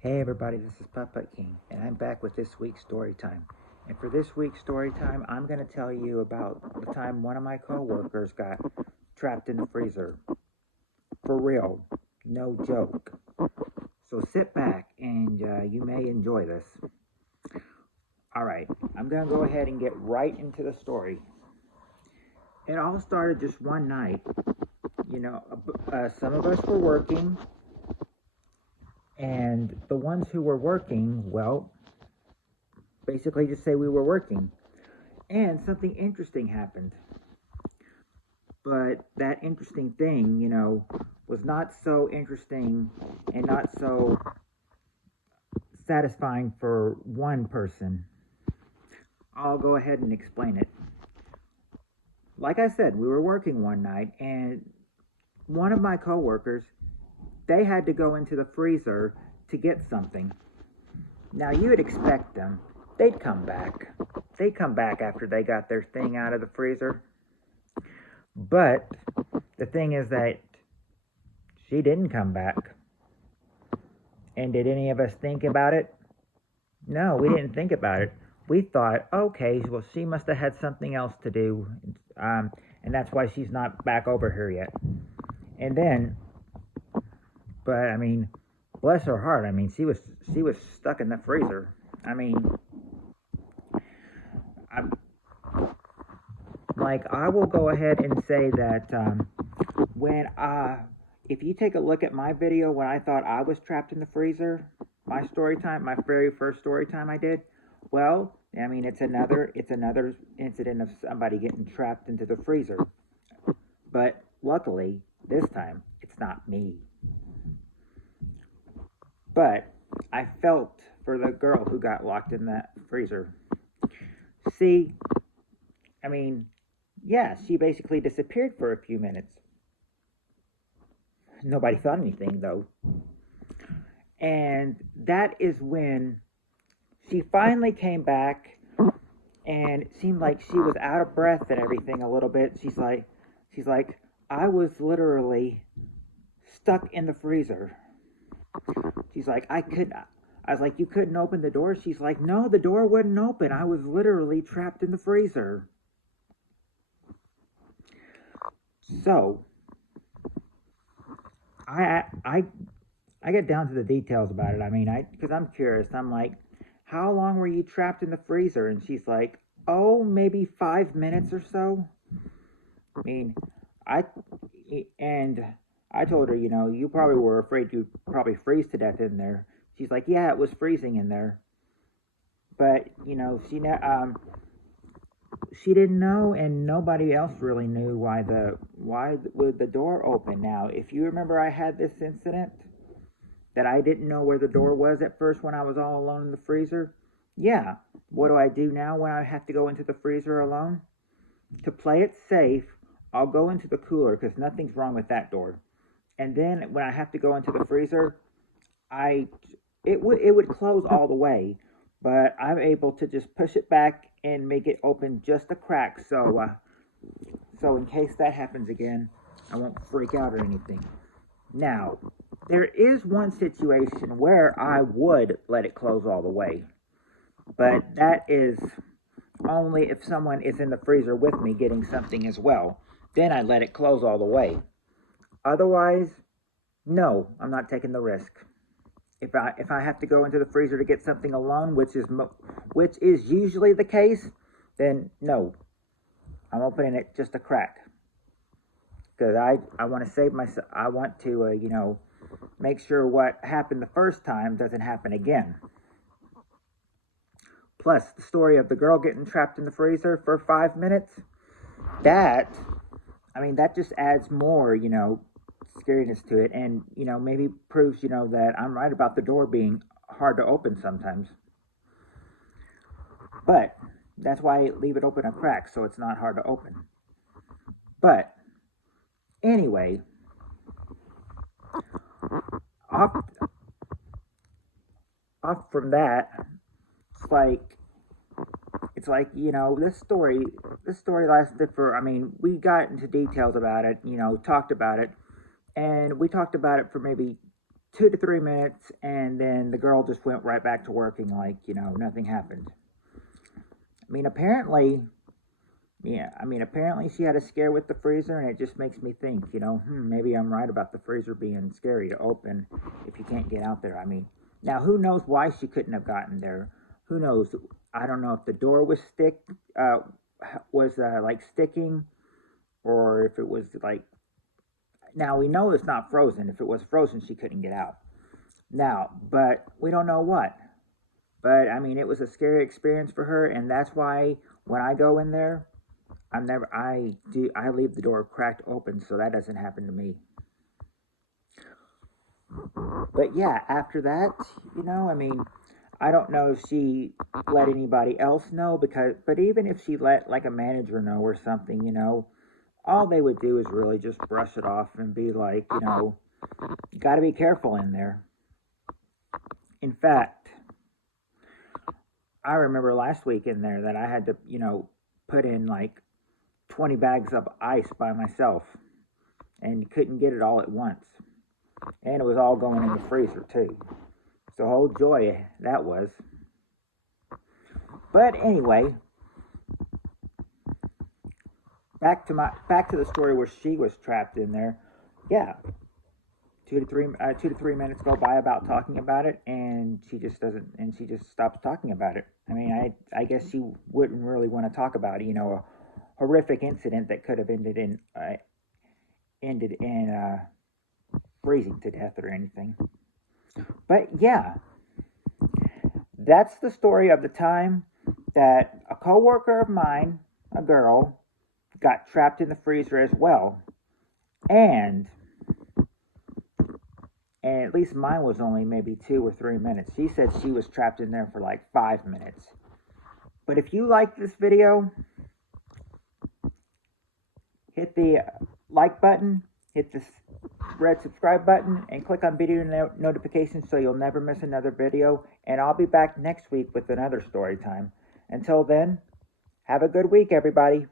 Hey everybody, this is Puppet King, and I'm back with this week's story time. And for this week's story time, I'm going to tell you about the time one of my coworkers got trapped in the freezer. For real, no joke. So sit back and you may enjoy this. Alright, I'm going to go ahead and get right into the story. It all started just one night. Some of us were working, and the ones who were working, well, basically just say we were working. And something interesting happened. But that interesting thing, was not so interesting and not so satisfying for one person. I'll go ahead and explain it. Like I said, we were working one night, and one of my coworkers, they had to go into the freezer to get something. Now, you would expect them. They'd come back. They'd come back after they got their thing out of the freezer. But the thing is that she didn't come back. And did any of us think about it? No, we didn't think about it. We thought, okay, well, she must have had something else to do, and that's why she's not back over here yet. And then, but I mean, bless her heart. I mean, she was stuck in the freezer. I mean, I will go ahead and say that when if you take a look at my video when I thought I was trapped in the freezer, my story time, my very first story time I did, well, I mean it's another incident of somebody getting trapped into the freezer. But luckily, this time it's not me. But I felt for the girl who got locked in that freezer. See, I mean, yeah, she basically disappeared for a few minutes. Nobody thought anything though. And that is when she finally came back, and it seemed like she was out of breath and everything a little bit. She's like, I was literally stuck in the freezer. She's like, I was like, you couldn't open the door? She's like, no, the door wouldn't open. I was literally trapped in the freezer. So, I get down to the details about it. I mean, because I'm curious. I'm like, how long were you trapped in the freezer? And she's like, oh, maybe 5 minutes or so. I mean, I and I told her, you probably were afraid you'd probably freeze to death in there. She's like, yeah, it was freezing in there. But she didn't know, and nobody else really knew why would the door open. Now, if you remember, I had this incident that I didn't know where the door was at first when I was all alone in the freezer. Yeah, what do I do now when I have to go into the freezer alone? To play it safe, I'll go into the cooler because nothing's wrong with that door. And then when I have to go into the freezer, I it would close all the way, but I'm able to just push it back and make it open just a crack. So in case that happens again, I won't freak out or anything. Now, there is one situation where I would let it close all the way, but that is only if someone is in the freezer with me getting something as well. Then I let it close all the way. Otherwise, no, I'm not taking the risk. If I have to go into the freezer to get something alone, which is usually the case, then no, I'm opening it just a crack because I want to save myself. I want to make sure what happened the first time doesn't happen again. Plus, the story of the girl getting trapped in the freezer for 5 minutes, that, I mean, that just adds more, scariness to it, and maybe proves that I'm right about the door being hard to open sometimes. But that's why I leave it open a crack so it's not hard to open. But anyway, off off from that, it's like this story lasted for, I mean, we got into details about it, talked about it, and we talked about it for maybe 2 to 3 minutes, and then the girl just went right back to working like, nothing happened. I mean, apparently, apparently she had a scare with the freezer, and it just makes me think, maybe I'm right about the freezer being scary to open if you can't get out there. I mean, now who knows why she couldn't have gotten there? Who knows? I don't know if the door was like sticking, or if it was like. Now we know it's not frozen. If it was frozen, she couldn't get out. Now, but we don't know what. But I mean, it was a scary experience for her, and that's why when I go in there, I leave the door cracked open so that doesn't happen to me. But yeah, after that, I don't know if she let anybody else know, but even if she let like a manager know or something, all they would do is really just brush it off and be like, you got to be careful in there. In fact, I remember last week in there that I had to, put in like 20 bags of ice by myself and couldn't get it all at once. And it was all going in the freezer too. So whole joy that was. But anyway, back to the story where she was trapped in there. Yeah, 2 to 3 minutes go by about talking about it, and she just stops talking about it. I mean, I guess she wouldn't really want to talk about a horrific incident that could have ended in freezing to death or anything. But yeah, that's the story of the time that a coworker of mine, a girl, got trapped in the freezer as well. And at least mine was only maybe 2 or 3 minutes. She said she was trapped in there for like 5 minutes. But if you like this video, hit the like button, hit the red subscribe button, and click on video notifications so you'll never miss another video. And I'll be back next week with another story time. Until then, have a good week, everybody.